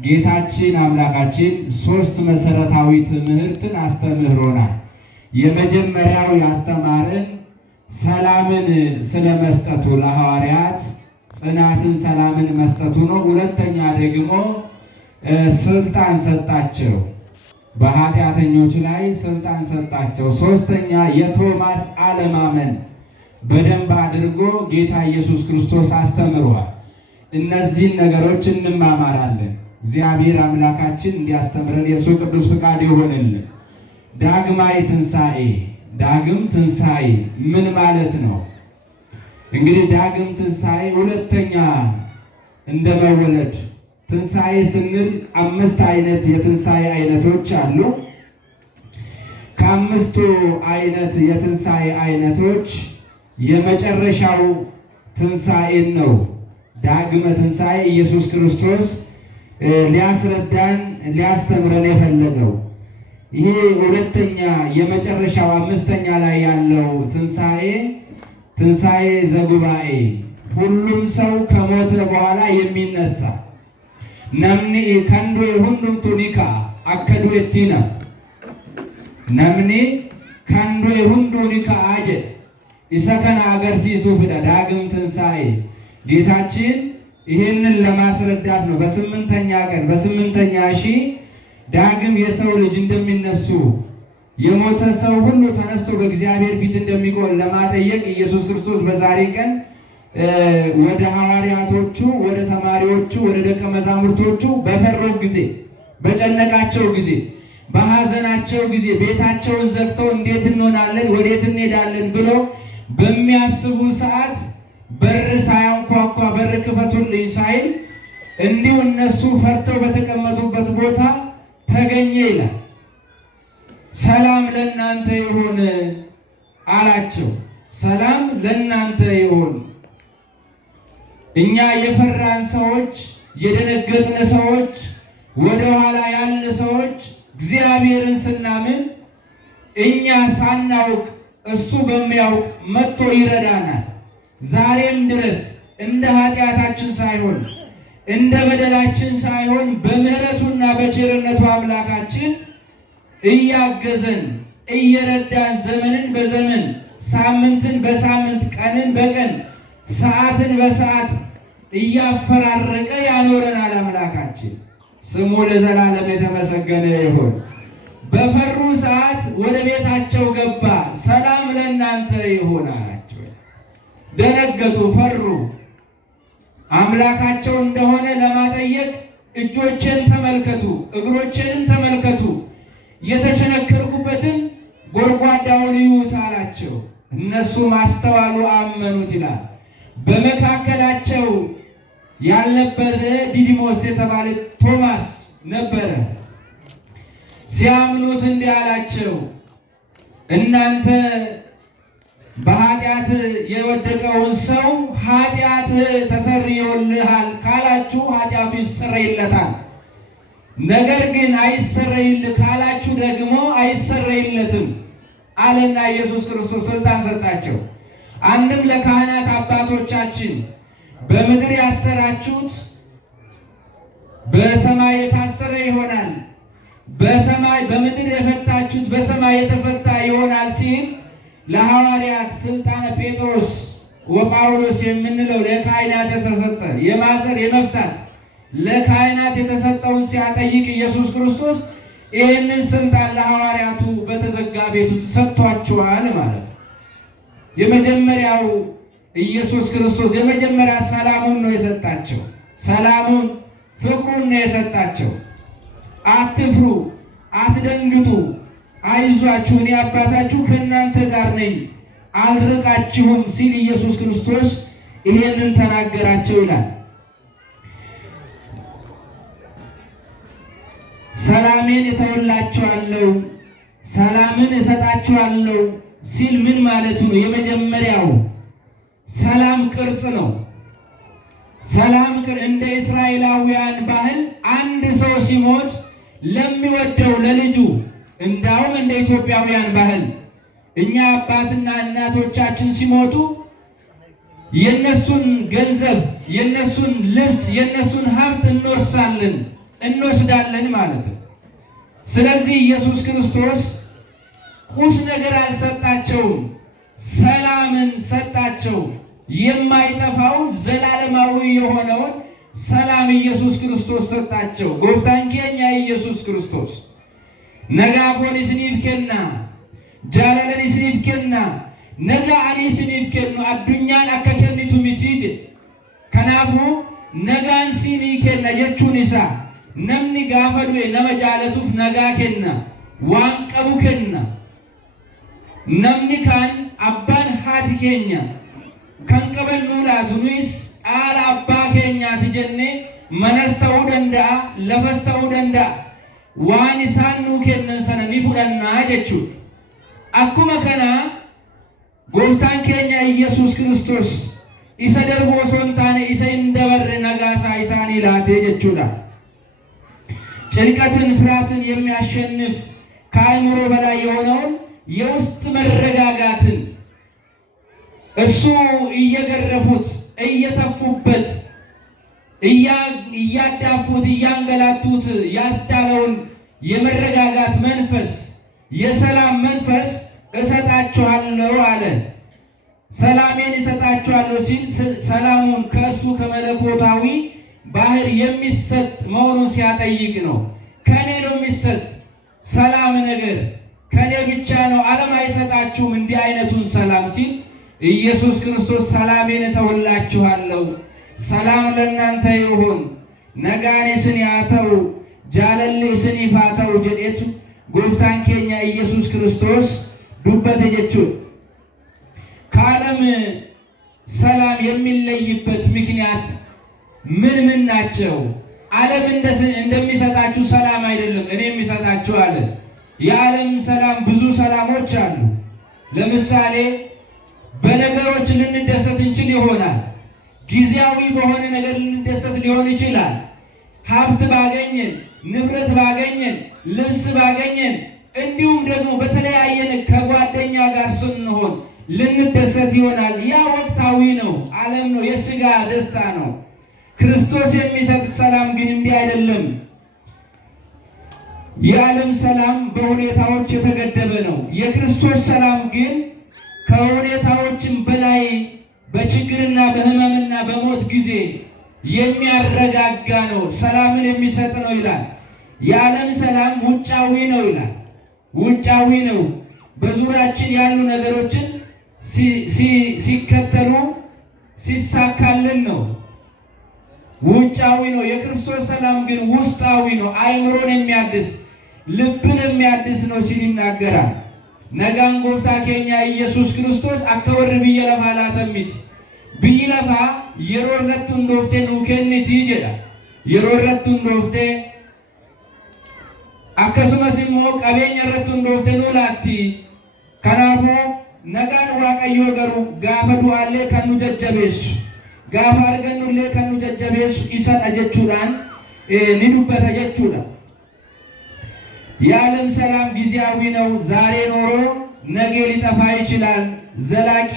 ጌታችን አምላካችን ሶስት መሰረታዊ ትምህርትን አስተምሮናል። የመጀመሪያው ያስተማረን ሰላምን ስለመስጠቱ ለሐዋርያት ጽናትን ሰላምን መስጠቱ ነው። ሁለተኛ ደግሞ ስልጣን ሰጣቸው፣ በኃጢአተኞች ላይ ስልጣን ሰጣቸው። ሶስተኛ የቶማስ አለማመን በደንብ አድርጎ ጌታ ኢየሱስ ክርስቶስ አስተምሯል። እነዚህን ነገሮች እንማማራለን። እግዚአብሔር አምላካችን እንዲያስተምረን የእሱ ቅዱስ ፍቃድ ይሆንልን። ዳግማይ ትንሣኤ፣ ዳግም ትንሣኤ ምን ማለት ነው? እንግዲህ ዳግም ትንሣኤ ሁለተኛ እንደመወለድ። ትንሣኤ ስንል 5 አይነት የትንሣኤ አይነቶች አሉ። ከ5ቱ አይነት የትንሣኤ አይነቶች የመጨረሻው ትንሣኤን ነው ዳግመ ትንሣኤ ኢየሱስ ክርስቶስ ሊያስረዳን ሊያስተምረን የፈለገው። ይሄ ሁለተኛ የመጨረሻው 5ኛ ላይ ያለው ትንሣኤ ዘጉባኤ፣ ሁሉም ሰው ከሞተ በኋላ የሚነሳ ነምኒ ከንዶ ሁሉም ቱኒካ አከዱ እቲነፍ ነምኒ ከንዶ ሁንዱኒካ አጀ ይሰከና አገርሲሱ ፍዳ ዳግም ትንሣኤ ጌታችን ይሄንን ለማስረዳት ነው። በ8ኛ ቀን በ8ኛ ሺህ ዳግም የሰው ልጅ እንደሚነሱ የሞተ ሰው ሁሉ ተነስቶ በእግዚአብሔር ፊት እንደሚቆም ለማጠየቅ ኢየሱስ ክርስቶስ በዛሬ ቀን ወደ ሐዋርያቶቹ፣ ወደ ተማሪዎቹ፣ ወደ ደቀ መዛሙርቶቹ በፈሩ ጊዜ፣ በጨነቃቸው ጊዜ፣ በሐዘናቸው ጊዜ ቤታቸውን ዘግተው እንዴት እንሆናለን ወዴት እንሄዳለን ብለው በሚያስቡ ሰዓት በር ሳያንኳኳ በር ክፈቱልኝ ሳይል እንዲሁ እነሱ ፈርተው በተቀመጡበት ቦታ ተገኘ ይላል። ሰላም ለእናንተ ይሁን አላቸው። ሰላም ለእናንተ ይሁን። እኛ የፈራን ሰዎች፣ የደነገጥን ሰዎች፣ ወደ ኋላ ያልን ሰዎች እግዚአብሔርን ስናምን እኛ ሳናውቅ እሱ በሚያውቅ መጥቶ ይረዳናል። ዛሬም ድረስ እንደ ኃጢአታችን ሳይሆን እንደ በደላችን ሳይሆን በምህረቱና በቸርነቱ አምላካችን እያገዘን እየረዳን ዘመንን በዘመን ሳምንትን በሳምንት ቀንን በቀን ሰዓትን በሰዓት እያፈራረቀ ያኖረናል። አምላካችን ስሙ ለዘላለም የተመሰገነ ይሁን። በፈሩ ሰዓት ወደ ቤታቸው ገባ። ሰላም ለእናንተ ይሁን አላቸው። ደነገጡ፣ ፈሩ። አምላካቸው እንደሆነ ለማጠየቅ እጆቼን ተመልከቱ፣ እግሮቼንም ተመልከቱ፣ የተቸነከርኩበትን ጎድጓዳውን ይዩት አላቸው። እነሱም አስተዋሉ፣ አመኑት ይላል። በመካከላቸው ያልነበረ ዲዲሞስ የተባለ ቶማስ ነበረ። ሲያምኑት እንዲህ አላቸው፣ እናንተ በኃጢአት የወደቀውን ሰው ኃጢአት ተሰርዮልሃል ካላችሁ ኃጢአቱ ይሰረይለታል። ነገር ግን አይሰረይልህ ካላችሁ ደግሞ አይሰረይለትም አለና ኢየሱስ ክርስቶስ ስልጣን ሰጣቸው። አንድም ለካህናት አባቶቻችን በምድር ያሰራችሁት በሰማይ የታሰረ ይሆናል፣ በምድር የፈታችሁት በሰማይ የተፈታ ይሆናል ሲል ለሐዋርያት ስልጣነ ጴጥሮስ ወጳውሎስ የምንለው ለካህናት የተሰጠ የማሰር የመፍታት ለካህናት የተሰጠውን ሲያጠይቅ ኢየሱስ ክርስቶስ ይህንን ስልጣን ለሐዋርያቱ በተዘጋ ቤቱ ሰጥቷቸዋል ማለት ነው። የመጀመሪያው ኢየሱስ ክርስቶስ የመጀመሪያ ሰላሙን ነው የሰጣቸው። ሰላሙን ፍቅሩን ነው የሰጣቸው። አትፍሩ፣ አትደንግጡ፣ አይዟችሁ እኔ አባታችሁ ከእናንተ ጋር ነኝ አልርቃችሁም ሲል ኢየሱስ ክርስቶስ ይሄንን ተናገራቸው ይላል። ሰላሜን እተውላችኋለሁ፣ ሰላምን እሰጣችኋለሁ ሲል ምን ማለቱ ነው? የመጀመሪያው ሰላም ቅርጽ ነው። ሰላም እንደ እስራኤላውያን ባህል አንድ ሰው ሲሞት ለሚወደው ለልጁ፣ እንዳውም እንደ ኢትዮጵያውያን ባህል እኛ አባትና እናቶቻችን ሲሞቱ የነሱን ገንዘብ፣ የነሱን ልብስ፣ የነሱን ሀብት እንወርሳለን። እንወስዳለን ማለት ነው። ስለዚህ ኢየሱስ ክርስቶስ ቁስ ነገር አልሰጣቸውም፣ ሰላምን ሰጣቸው። የማይጠፋውን ዘላለማዊ የሆነውን ሰላም ኢየሱስ ክርስቶስ ሰጣቸው። ጎፍታን ኬኛ ኢየሱስ ክርስቶስ ነጋ ቦኒ ስኒፍ ኬና ጃለለኒ ስኒፍ ኬና ነጋ አኒ ስኒፍ ኬኑ አዱኛን አከ ከኒቱ ሚቲት ከናፉ ነጋን ሲኒ ኬና የቹን ኢሳ ነምኒ ጋፈ ዱኤ ነመ ጃለቱፍ ነጋ ኬና ዋን ቀቡ ኬና ነምኒ ካን አባን ሃቲ ኬኛ kan qabannu laatu nuyis dhaala abbaa keenyaati jennee manas ta'uu danda'a, lafas ta'uu danda'a, waan isaan nuu kennan sana ni fudhannaa jechuudha. Akkuma kana gooftaan keenya Iyyasuus Kiristoos isa darbu osoo hin taane isa hin dabarre nagaasaa isaanii laatee jechuudha. ጭንቀትን ፍርሃትን የሚያሸንፍ ከአእምሮ በላይ የሆነውን የውስጥ መረጋጋትን እሱ እየገረፉት እየተፉበት እያዳፉት እያንገላቱት ያስቻለውን የመረጋጋት መንፈስ የሰላም መንፈስ እሰጣችኋለሁ አለ። ሰላሜን እሰጣችኋለሁ ሲል ሰላሙን ከእሱ ከመለኮታዊ ባህር የሚሰጥ መሆኑን ሲያጠይቅ ነው። ከኔ ነው የሚሰጥ ሰላም ነገር ከኔ ብቻ ነው፣ ዓለም አይሰጣችሁም እንዲህ አይነቱን ሰላም ሲል ኢየሱስ ክርስቶስ ሰላሜን እተውላችኋለሁ፣ ሰላም ለእናንተ ይሁን፣ ነጋኔ ስንያተው ጃለሌ ስኒፋተው ጀዴቱ ጎፍታን ኬኛ ኢየሱስ ክርስቶስ ዱበተ ጀቹን ከዓለም ሰላም የሚለይበት ምክንያት ምን ምን ናቸው? ዓለም እንደሚሰጣችሁ ሰላም አይደለም እኔ የሚሰጣችሁ አለ። የዓለም ሰላም ብዙ ሰላሞች አሉ። ለምሳሌ በነገሮች ልንደሰት እንችል ይሆናል። ጊዜያዊ በሆነ ነገር ልንደሰት ሊሆን ይችላል። ሀብት ባገኘን፣ ንብረት ባገኘን፣ ልብስ ባገኘን፣ እንዲሁም ደግሞ በተለያየን ከጓደኛ ጋር ስንሆን ልንደሰት ይሆናል። ያ ወቅታዊ ነው፣ ዓለም ነው፣ የሥጋ ደስታ ነው። ክርስቶስ የሚሰጥ ሰላም ግን እንዲህ አይደለም። የዓለም ሰላም በሁኔታዎች የተገደበ ነው። የክርስቶስ ሰላም ግን ከሁኔታዎችም በላይ በችግርና በሕመምና በሞት ጊዜ የሚያረጋጋ ነው፣ ሰላምን የሚሰጥ ነው ይላል። የዓለም ሰላም ውጫዊ ነው ይላል። ውጫዊ ነው፣ በዙሪያችን ያሉ ነገሮችን ሲከተሉ ሲሳካልን ነው። ውጫዊ ነው። የክርስቶስ ሰላም ግን ውስጣዊ ነው፣ አእምሮን የሚያድስ ልብን የሚያድስ ነው ሲል ይናገራል። ነጋን ጎፍታ ኬኛ ኢየሱስ ክርስቶስ አከወር ብየለፋ ላተሚት ብይለፋ የሮረቱ እንዶፍቴ ኑኬኒቲ ጀዳ የሮረቱ እንዶፍቴ አከሱመስ ሞ ቀቤኛ ረቱ እንዶፍቴ ኑላቲ ከናፎ ነጋን ዋቀዮ ገሩ ጋፈ ዱአሌ ከኑ ጀጀቤሱ ጋፈ አርገኑሌ ከኑ ጀጀቤሱ ኢሰን አጀቹዳን ኒዱበተ ጀቹዳ የዓለም ሰላም ጊዜያዊ ነው። ዛሬ ኖሮ ነገ ሊጠፋ ይችላል፣ ዘላቂ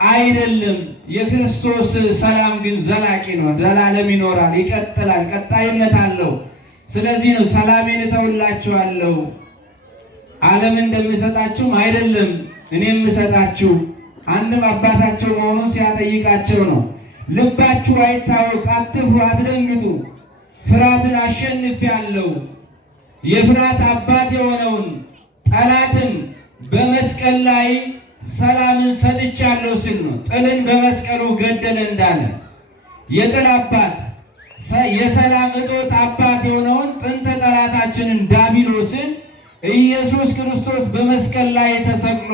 አይደለም። የክርስቶስ ሰላም ግን ዘላቂ ነው፣ ዘላለም ይኖራል፣ ይቀጥላል፣ ቀጣይነት አለው። ስለዚህ ነው ሰላሜን እተውላችኋለሁ፣ ዓለም እንደሚሰጣችሁም አይደለም እኔ የምሰጣችሁ። አንድም አባታቸው መሆኑን ሲያጠይቃቸው ነው። ልባችሁ አይታወክ፣ አትፍሩ፣ አትደንግጡ፣ ፍርሃትን አሸንፌአለሁ። የፍርሃት አባት የሆነውን ጠላትን በመስቀል ላይ ሰላምን ሰጥቻለሁ ሲል ነው። ጥልን በመስቀሉ ገደለ እንዳለ የጥል አባት የሰላም እጦት አባት የሆነውን ጥንተ ጠላታችንን ዲያብሎስን ኢየሱስ ክርስቶስ በመስቀል ላይ ተሰቅሎ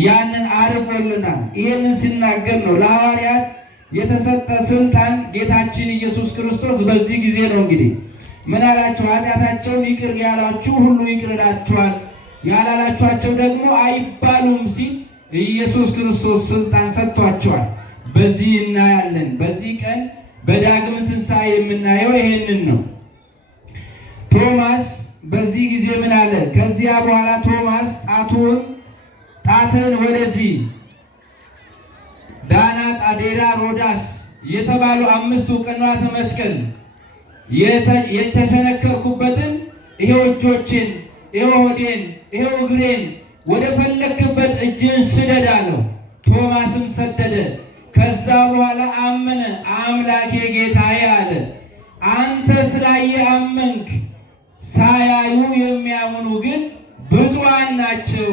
ያንን አርቆልናል። ይህንን ሲናገር ነው ለሐዋርያት የተሰጠ ስልጣን ጌታችን ኢየሱስ ክርስቶስ በዚህ ጊዜ ነው እንግዲህ ምን አላችሁ? ኃጢአታቸውን ይቅር ያላችሁ ሁሉ ይቅር ይላችኋል፣ ያላላችኋቸው ደግሞ አይባሉም ሲል ኢየሱስ ክርስቶስ ስልጣን ሰጥቷቸዋል። በዚህ እናያለን። በዚህ ቀን በዳግም ትንሣኤ የምናየው ይሄንን ነው። ቶማስ በዚህ ጊዜ ምን አለ? ከዚያ በኋላ ቶማስ ጣትን ወደዚህ ዳና፣ ጣዴራ፣ ሮዳስ የተባሉ 5 ቅንዋተ መስቀል የተቸነከርኩበትን ይሄው እጆችን፣ ይሄው ሆዴን፣ ይሄው እግሬን ወደ ፈለክበት እጅን ስደድ አለው። ቶማስም ሰደደ። ከዛ በኋላ አመነ። አምላኬ ጌታዬ አለ። አንተ ስላየ አመንክ፣ ሳያዩ የሚያምኑ ግን ብፁዓን ናቸው፣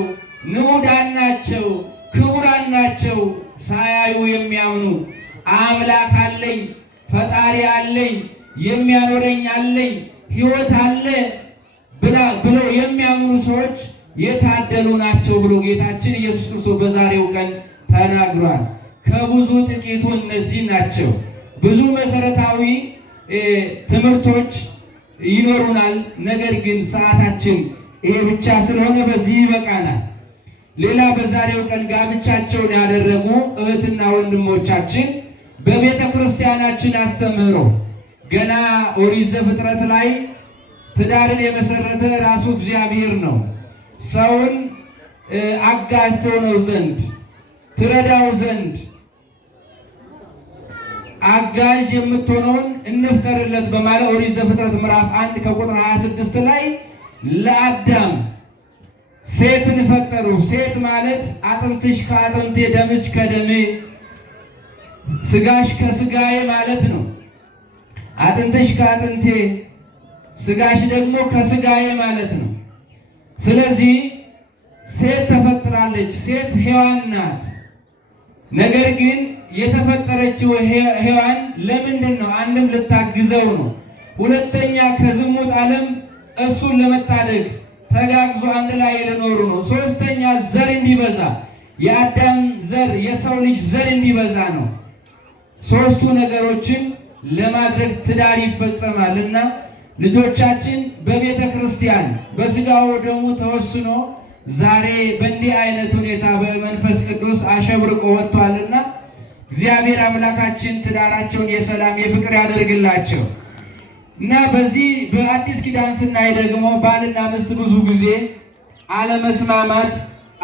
ንዑዳን ናቸው፣ ክቡራን ናቸው። ሳያዩ የሚያምኑ አምላክ አለኝ፣ ፈጣሪ አለኝ፣ የሚያኖረኝ አለኝ፣ ሕይወት አለ ብለው የሚያምኑ ሰዎች የታደሉ ናቸው ብሎ ጌታችን ኢየሱስ ክርስቶስ በዛሬው ቀን ተናግሯል። ከብዙ ጥቂቱ እነዚህ ናቸው። ብዙ መሰረታዊ ትምህርቶች ይኖሩናል። ነገር ግን ሰዓታችን ይሄ ብቻ ስለሆነ በዚህ ይበቃናል። ሌላ በዛሬው ቀን ጋብቻቸውን ያደረጉ እህትና ወንድሞቻችን በቤተ ክርስቲያናችን አስተምህሮ ገና ኦሪት ዘፍጥረት ላይ ትዳርን የመሰረተ ራሱ እግዚአብሔር ነው። ሰውን አጋዥ ትሆነው ዘንድ ትረዳው ዘንድ አጋዥ የምትሆነውን እንፍጠርለት በማለት ኦሪት ዘፍጥረት ምዕራፍ 1 ከቁጥር 26 ላይ ለአዳም ሴትን ፈጠሩ። ሴት ማለት አጥንትሽ ከአጥንቴ ደምሽ ከደሜ ስጋሽ ከስጋዬ ማለት ነው። አጥንትሽ ከአጥንቴ ስጋሽ ደግሞ ከስጋዬ ማለት ነው። ስለዚህ ሴት ተፈጥራለች። ሴት ሔዋን ናት። ነገር ግን የተፈጠረችው ሔዋን ለምንድን ነው? አንድም ልታግዘው ነው። ሁለተኛ ከዝሙት ዓለም እሱን ለመታደግ ተጋግዞ አንድ ላይ ልኖሩ ነው። ሶስተኛ ዘር እንዲበዛ የአዳም ዘር የሰው ልጅ ዘር እንዲበዛ ነው። ሶስቱ ነገሮችን ለማድረግ ትዳር ይፈጸማልና ልጆቻችን በቤተ ክርስቲያን በስጋው ደሙ ተወስኖ ዛሬ በእንዲህ አይነት ሁኔታ በመንፈስ ቅዱስ አሸብርቆ ወጥቷልና እግዚአብሔር አምላካችን ትዳራቸውን የሰላም የፍቅር ያደርግላቸው እና በዚህ በአዲስ ኪዳን ስናይ ደግሞ ባልና ሚስት ብዙ ጊዜ አለመስማማት፣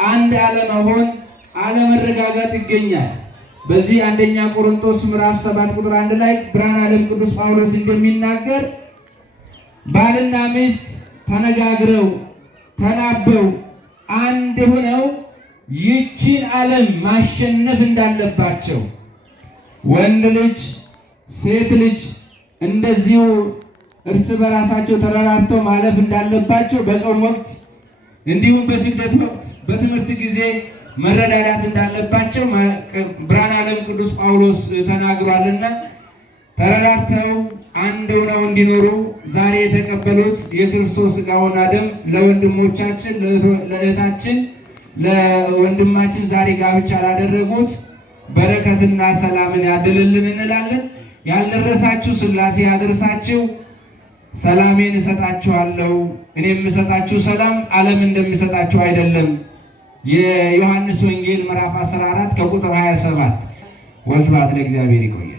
አንድ አለመሆን፣ አለመረጋጋት ይገኛል። በዚህ አንደኛ ቆሮንቶስ ምዕራፍ 7 ቁጥር 1 ላይ ብርሃነ ዓለም ቅዱስ ጳውሎስ እንደሚናገር ባልና ሚስት ተነጋግረው ተናበው አንድ ሆነው ይህችን ዓለም ማሸነፍ እንዳለባቸው ወንድ ልጅ ሴት ልጅ እንደዚሁ እርስ በራሳቸው ተረራርተው ማለፍ እንዳለባቸው በጾም ወቅት እንዲሁም በስግደት ወቅት በትምህርት ጊዜ መረዳዳት እንዳለባቸው ብርሃነ ዓለም ቅዱስ ጳውሎስ ተናግሯልና ተረዳድተው አንድ ሆነው እንዲኖሩ ዛሬ የተቀበሉት የክርስቶስ ሥጋውና ደም ለወንድሞቻችን ለእህታችን ለወንድማችን ዛሬ ጋብቻ ላደረጉት በረከትና ሰላምን ያድልልን እንላለን። ያልደረሳችሁ ሥላሴ ያደርሳችሁ። ሰላሜን እሰጣችኋለሁ፣ እኔ የምሰጣችሁ ሰላም ዓለም እንደሚሰጣችሁ አይደለም። የዮሐንስ ወንጌል ምዕራፍ 14 ከቁጥር 27። ወስብሐት ለእግዚአብሔር። ይቆያል።